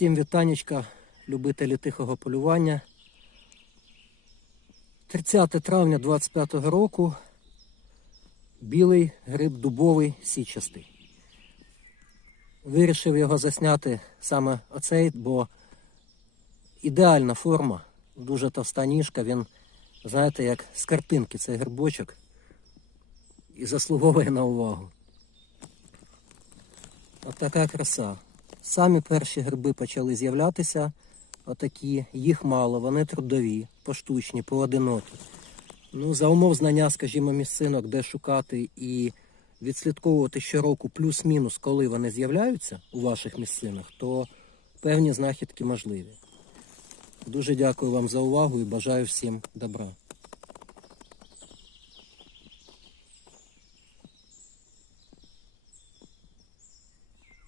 Всім вітанечка, любителі тихого полювання. 30 травня 25 року. Білий гриб дубовий січастий. Вирішив його засняти саме оцей, бо ідеальна форма, дуже товста ніжка, він, знаєте, як з картинки цей грибочок і заслуговує на увагу. От краса. Самі перші гриби почали з'являтися. Отакі, їх мало, вони трудові, поштучні, поодинокі. Ну, за умов знання, скажімо, місцинок, де шукати і відслідковувати щороку плюс-мінус, коли вони з'являються у ваших місцинах, то певні знахідки можливі. Дуже дякую вам за увагу і бажаю всім добра.